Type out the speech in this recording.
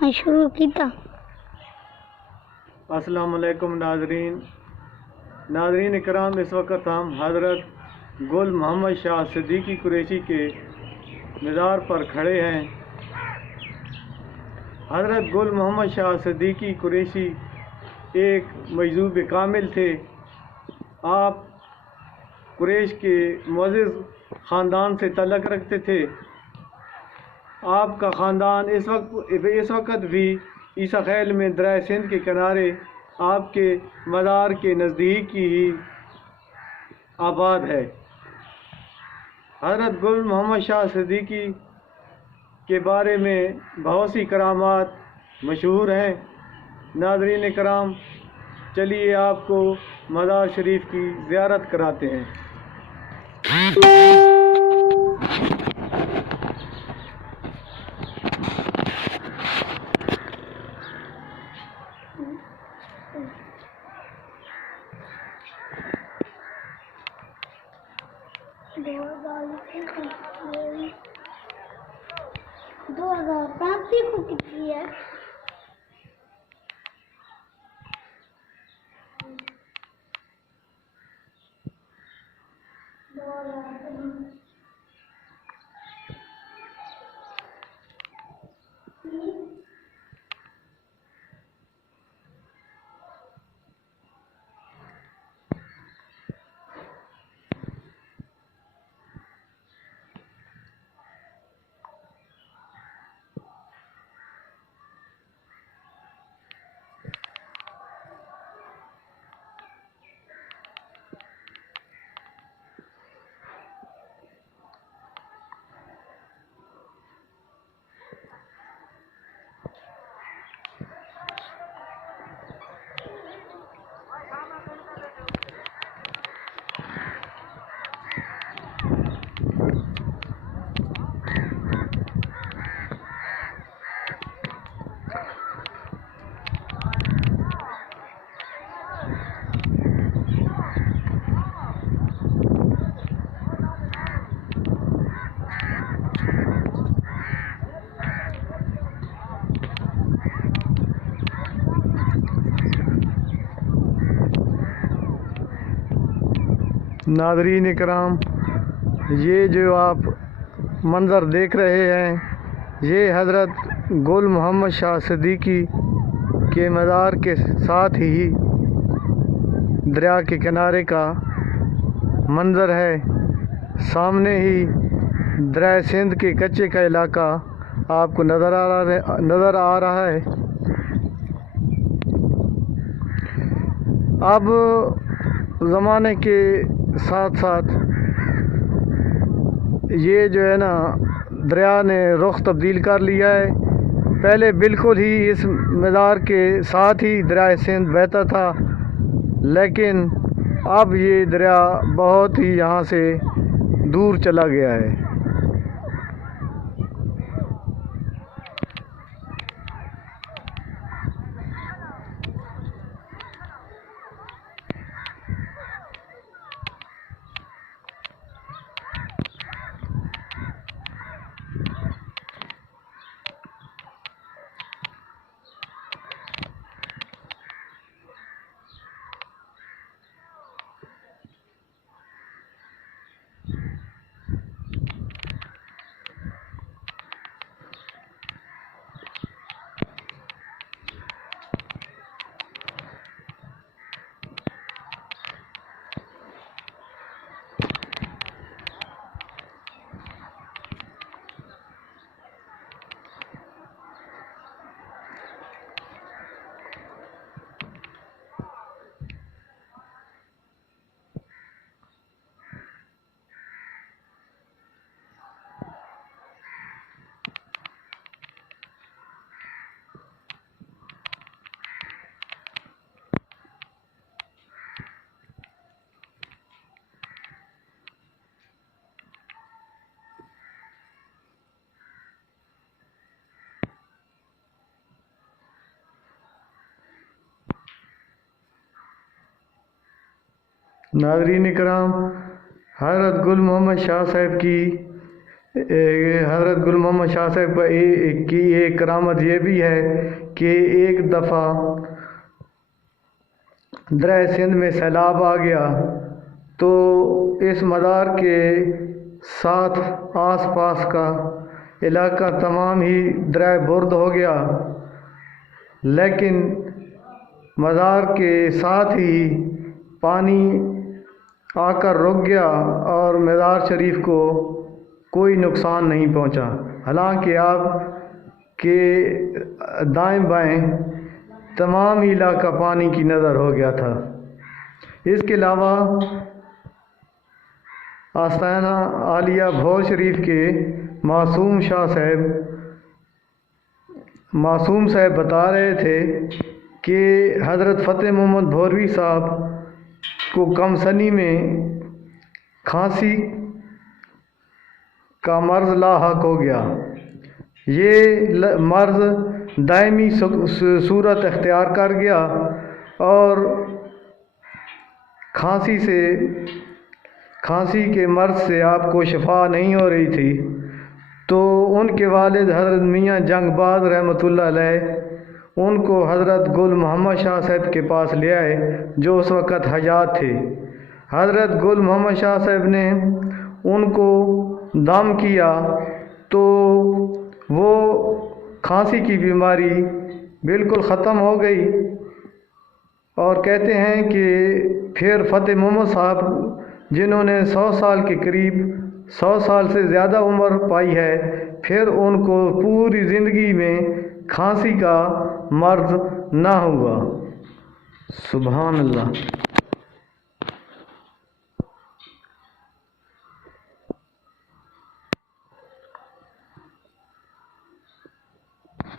میں شروع کیتا۔ السلام علیکم ناظرین اکرام، اس وقت ہم حضرت گل محمد شاہ صدیقی قریشی کے مزار پر کھڑے ہیں۔ حضرت گل محمد شاہ صدیقی قریشی ایک مجذوب کامل تھے۔ آپ قریش کے معزز خاندان سے تعلق رکھتے تھے۔ آپ کا خاندان اس وقت بھی عیسیٰ خیل میں دریائے سندھ کے کنارے آپ کے مزار کے نزدیک ہی آباد ہے۔ حضرت گل محمد شاہ صدیقی کے بارے میں بہت سی کرامات مشہور ہیں۔ ناظرین کرام، چلیے آپ کو مزار شریف کی زیارت کراتے ہیں۔ دو ہزار پینتیس کو کتنی ہے؟ ناظرین اکرام، یہ جو آپ منظر دیکھ رہے ہیں، یہ حضرت گل محمد شاہ صدیقی کے مزار کے ساتھ ہی دریا کے کنارے کا منظر ہے۔ سامنے ہی دریائے سندھ کے کچے کا علاقہ آپ کو نظر آ رہا ہے۔ اب زمانے کے ساتھ ساتھ یہ جو ہے نا دریا نے رخ تبدیل کر لیا ہے۔ پہلے بالکل ہی اس مزار کے ساتھ ہی دریائے سندھ بہتا تھا، لیکن اب یہ دریا بہت ہی یہاں سے دور چلا گیا ہے۔ ناظرین کرام، حضرت گل محمد شاہ صاحب کی حضرت گل محمد شاہ صاحب کی ایک کرامت یہ بھی ہے کہ ایک دفعہ درہ سندھ میں سیلاب آ گیا تو اس مزار کے ساتھ آس پاس کا علاقہ تمام ہی درہ برد ہو گیا، لیکن مزار کے ساتھ ہی پانی آ کر رک گیا اور مزار شریف کو کوئی نقصان نہیں پہنچا، حالانکہ آپ کے دائیں بائیں تمام علاقہ پانی کی نظر ہو گیا تھا۔ اس کے علاوہ آستانہ عالیہ بھور شریف کے معصوم صاحب بتا رہے تھے کہ حضرت فتح محمد بھوروی صاحب کو کم سنی میں کھانسی کا مرض لاحق ہو گیا۔ یہ مرض دائمی صورت اختیار کر گیا اور کھانسی کے مرض سے آپ کو شفا نہیں ہو رہی تھی، تو ان کے والد حضرت میاں جنگ باز رحمۃ اللہ علیہ ان کو حضرت گل محمد شاہ صاحب کے پاس لے آئے جو اس وقت حیات تھے۔ حضرت گل محمد شاہ صاحب نے ان کو دم کیا تو وہ کھانسی کی بیماری بالکل ختم ہو گئی، اور کہتے ہیں کہ پھر فتح محمد صاحب جنہوں نے 100 سال کے قریب 100 سال سے زیادہ عمر پائی ہے، پھر ان کو پوری زندگی میں کھانسی کا مرض نہ ہوا۔ سبحان اللہ۔